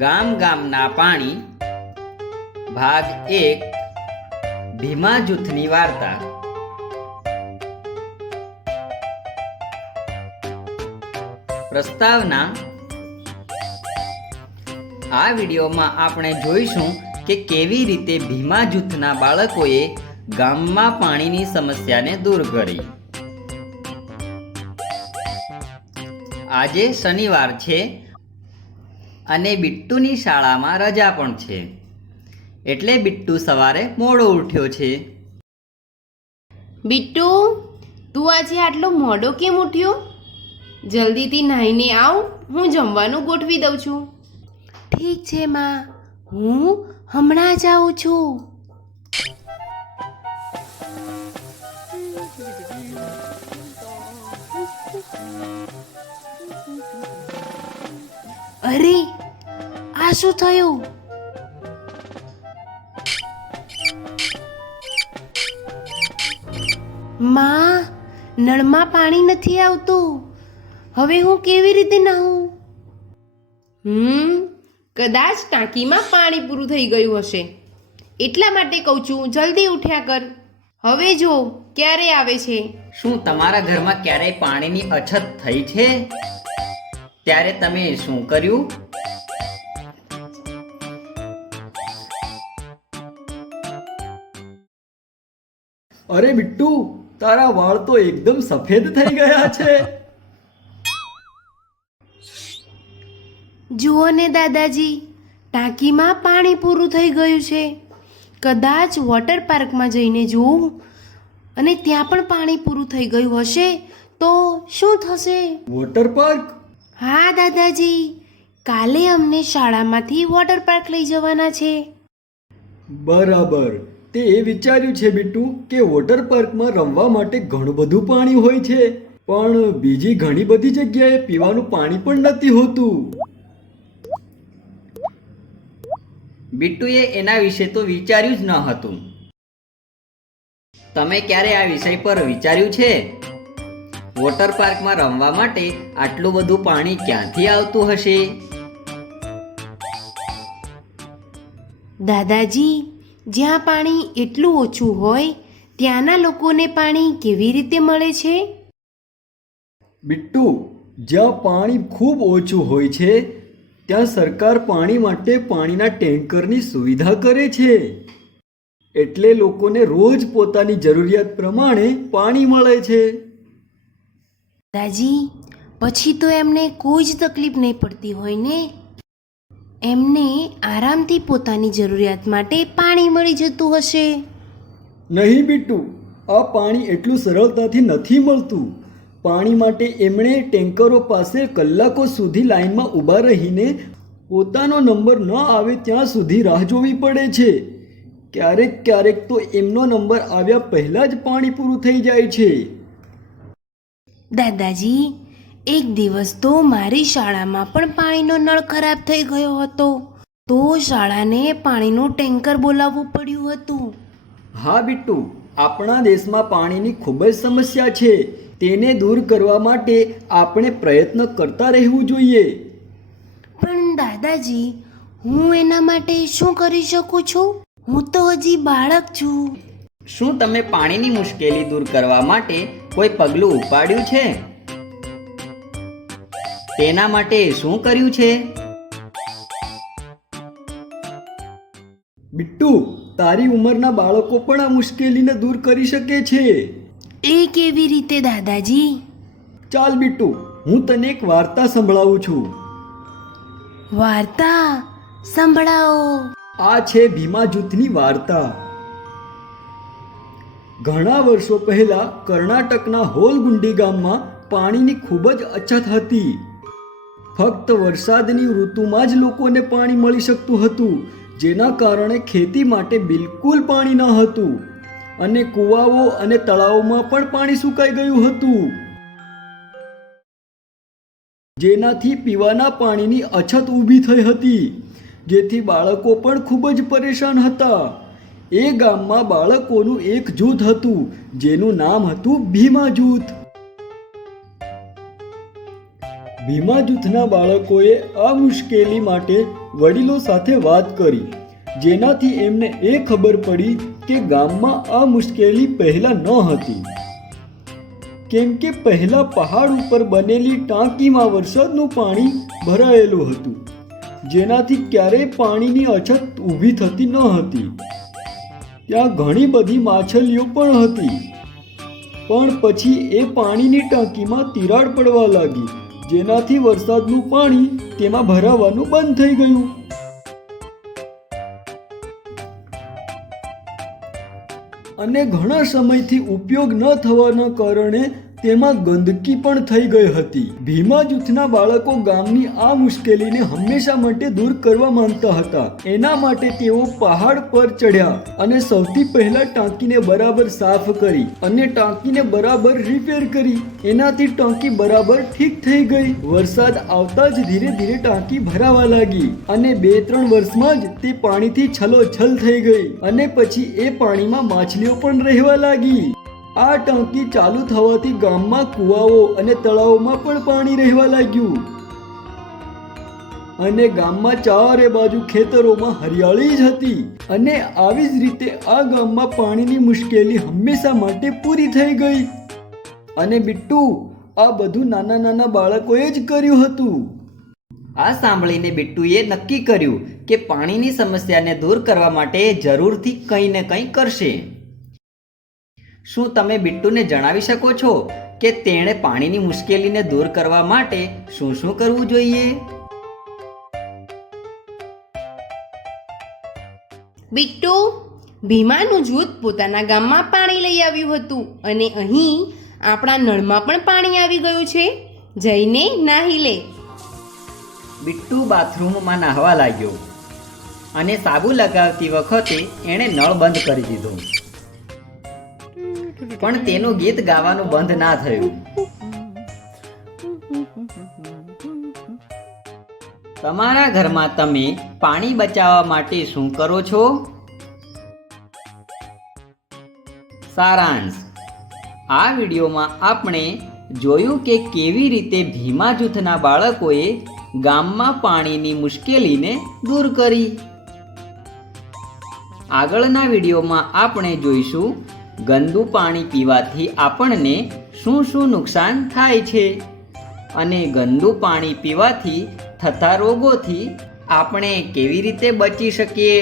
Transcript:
ગામ ગામના પાણી ભાગ 1 ભીમા જૂથની વાર્તા। પ્રસ્તાવના। આ વિડીયોમાં આપણે જોઈશું કે કેવી રીતે ભીમા જૂથના બાળકોએ ગામમાં પાણીની સમસ્યાને દૂર કરી। આજે શનિવાર છે અને બિટ્ટુની શાળામાં રજા પણ છે, એટલે બિટ્ટુ સવારે મોડો ઉઠ્યો છે। બિટ્ટુ, તું આજે આટલો મોડો કેમ ઉઠ્યો? જલ્દીથી નાહીને આવ, હું જમવાનું ગોઠવી દઉં છું। ઠીક છે માં, હું હમણાં જ આવું છું। અરે, આ શું થયું? માં, નળમાં પાણી નથી આવતું, હવે હું કેવી રીતે નાહું? કદાચ ટાંકીમાં પાણી પૂરું થઈ ગયું હશે, એટલા માટે કહું છું જલ્દી ઉઠ્યા કર। હવે જો ક્યારે આવે છે। શું તમારા ઘરમાં ક્યારેય પાણીની અછત થઈ છે? ત્યારે તમે શું કર્યું? અરે બિટ્ટુ, તારા વાળ તો એકદમ સફેદ થઈ ગયા છે। જુઓ ને દાદાજી, ટાંકીમાં પાણી પૂરું થઈ ગયું છે। કદાચ વોટર પાર્કમાં જઈને જોઉં અને ત્યાં પણ પાણી પૂરું થઈ ગયું હશે તો શું થશે? Water park? હા દાદાજી, કાલે અમને શાળામાંથી વોટર પાર્ક લઈ જવાના છે। બરાબર, તે એ વિચાર્યું છે બિટ્ટુ કે વોટર પાર્કમાં રમવા માટે ઘણું બધું પાણી હોય છે, પણ બીજી ઘણી બધી જગ્યાએ પીવાનું પાણી પણ નથી હોતું। બિટ્ટુએ એના વિશે તો વિચાર્યું જ ન હતું। તમે ક્યારે આ વિષય પર વિચાર્યું છે? વોટર પાર્કમાં રમવા માટે આટલું બધું પાણી ક્યાંથી આવતું હશે? દાદાજી, જ્યાં પાણી એટલું ઓછું હોય ત્યાંના લોકોને પાણી કેવી રીતે મળે છે? બિટ્ટુ, જ્યાં પાણી ખૂબ ઓછું હોય છે ત્યાં સરકાર પાણી માટે પાણીના ટેન્કરની સુવિધા કરે છે, એટલે લોકોને રોજ પોતાની જરૂરિયાત પ્રમાણે પાણી મળે છે। દાદાજી, પછી તો એમને કોઈ જ તકલીફ નહીં પડતી હોય ને? એમને આરામથી પોતાની જરૂરિયાત માટે પાણી મળી જતું હશે। નહીં બિટ્ટુ, આ પાણી એટલું સરળતાથી નથી મળતું। પાણી માટે એમણે ટેન્કરો પાસે કલાકો સુધી લાઈનમાં ઊભા રહીને પોતાનો નંબર ન આવે ત્યાં સુધી રાહ જોવી પડે છે। ક્યારેક ક્યારેક તો એમનો નંબર આવ્યા પહેલાં જ પાણી પૂરું થઈ જાય છે। દાદાજી, એક દિવસ તો મારી શાળામાં પણ પાણીનો નળ ખરાબ થઈ ગયો હતો, તો શાળાને પાણીનું ટેન્કર બોલાવવું પડ્યું હતું। હા બિટ્ટુ, આપણા દેશમાં પાણીની ખૂબ જ સમસ્યા છે, તેને દૂર કરવા માટે આપણે પ્રયત્ન કરતા રહેવું જોઈએ। પણ દાદાજી, હું એના માટે શું કરી શકું છું? હું તો હજી બાળક છું। શું તમે પાણીની મુશ્કેલી દૂર કરવા માટે કોઈ પગલું ઉપાડ્યું છે? તેના માટે શું કર્યું છે? બિટ્ટુ, તારી ઉંમરના બાળકો પણ આ મુશ્કેલીને દૂર કરી શકે છે। એ કેવી રીતે દાદાજી? ચાલ બિટ્ટુ, હું તને એક વાર્તા સંભળાવું છું। વાર્તા સંભળાવો। આ છે ભીમા જૂથની વાર્તા। ઘણા વર્ષો પહેલા કર્ણાટકના હોલગુંડી ગામમાં પાણીની ખૂબ જ અછત હતી। ફક્ત વરસાદની ઋતુમાં જ લોકોને પાણી મળી શકતું હતું, જેના કારણે ખેતી માટે બિલકુલ પાણી ન હતું અને કૂવાઓ અને તળાવોમાં પણ પાણી સુકાઈ ગયું હતું, જેનાથી પીવાના પાણીની અછત ઊભી થઈ હતી, જેથી બાળકો પણ ખૂબ જ પરેશાન હતા। એ ગામમાં બાળકોનું એક જૂથ હતું જેનું નામ હતું ભીમા જૂથ। ભીમા જૂથના બાળકોએ આ મુશ્કેલી માટે વડીલો સાથે વાત કરી, જેનાથી એમને એ ખબર પડી કે ગામમાં આ મુશ્કેલી પહેલા ન હતી, કેમ કે પહેલા પહાડ ઉપર બનેલી ટાંકીમાં વરસાદનું પાણી ભરાયેલું હતું, જેનાથી ક્યારેય પાણીની અછત ઊભી થતી ન હતી. ત્યાં ઘણી બધી માછલીઓ પણ હતી, પણ પછી એ પાણીની ટાંકીમાં તિરાડ પડવા લાગી, જેનાથી વરસાદનું પાણી તેમાં ભરાવાનું બંધ થઈ ગયું. અને ઘણા સમયથી ઉપયોગ ન થવાના કારણે તેમાં ગંદકી પણ થઈ ગઈ હતી. ભીમા જૂથના બાળકો ગામની આ મુશ્કેલીને હંમેશા માટે દૂર કરવા માંગતા હતા. એના માટે તેઓ પહાડ પર ચડ્યા અને સૌથી પહેલા ટાંકીને બરાબર સાફ કરી અને ટાંકીને બરાબર રિપેર કરી. એનાથી ટાંકી બરાબર ઠીક થઈ ગઈ. વરસાદ આવતા જ ધીરે ધીરે ટાંકી ભરાવા લાગી અને 2-3 વર્ષમાં જ તે પાણીથી છલોછલ થઈ ગઈ અને પછી એ પાણીમાં માછલીઓ પણ રહેવા લાગી. આ ટાંકી ચાલુ થવાથી ગામમાં કૂવાઓ અને તળાવોમાં પણ પાણી રહેવા લાગ્યું અને ગામમાં ચારે બાજુ ખેતરોમાં હરિયાળી જ હતી. અને આવી જ રીતે આ ગામમાં પાણીની મુશ્કેલી હંમેશા માટે પૂરી થઈ ગઈ. અને બિટ્ટુ, આ બધું નાના નાના બાળકોએ જ કર્યું હતું. આ સાંભળીને બિટ્ટુએ નક્કી કર્યું કે પાણીની સમસ્યાને દૂર કરવા માટે જરૂરથી કંઈ ને કંઈ કરશે. શું તમે બિટ્ટુને જણાવી શકો છો કે તેણે પાણીની મુશ્કેલીને દૂર કરવા માટે શું શું કરવું જોઈએ? બિટ્ટુ, ભીમાનું જૂથ પોતાના ગામમાં પાણી લઈ આવ્યું હતું અને અહીં આપણા નળમાં પણ પાણી આવી ગયું છે. જઈને નાહી લે. બિટ્ટુ બાથરૂમમાં નાહવા લાગ્યો અને સાબુ લગાવતી વખતે એણે નળ બંધ કરી દીધો, પણ તેનું ગીત ગાવાનું બંધ ના થયું. તમારા ઘરમાં તમે પાણી બચાવવા માટે શું કરો છો? સારાંશ: આ વિડીયોમાં આપણે જોયું કે કેવી રીતે ભીમા જૂથના બાળકોએ ગામમાં પાણીની મુશ્કેલીને દૂર કરી. આગળના વિડીયોમાં આપણે જોઈશું ગંદુ પાણી પીવાથી આપણને શું શું નુકસાન થાય છે અને ગંદુ પાણી પીવાથી થતા રોગોથી આપણે કેવી રીતે બચી શકીએ.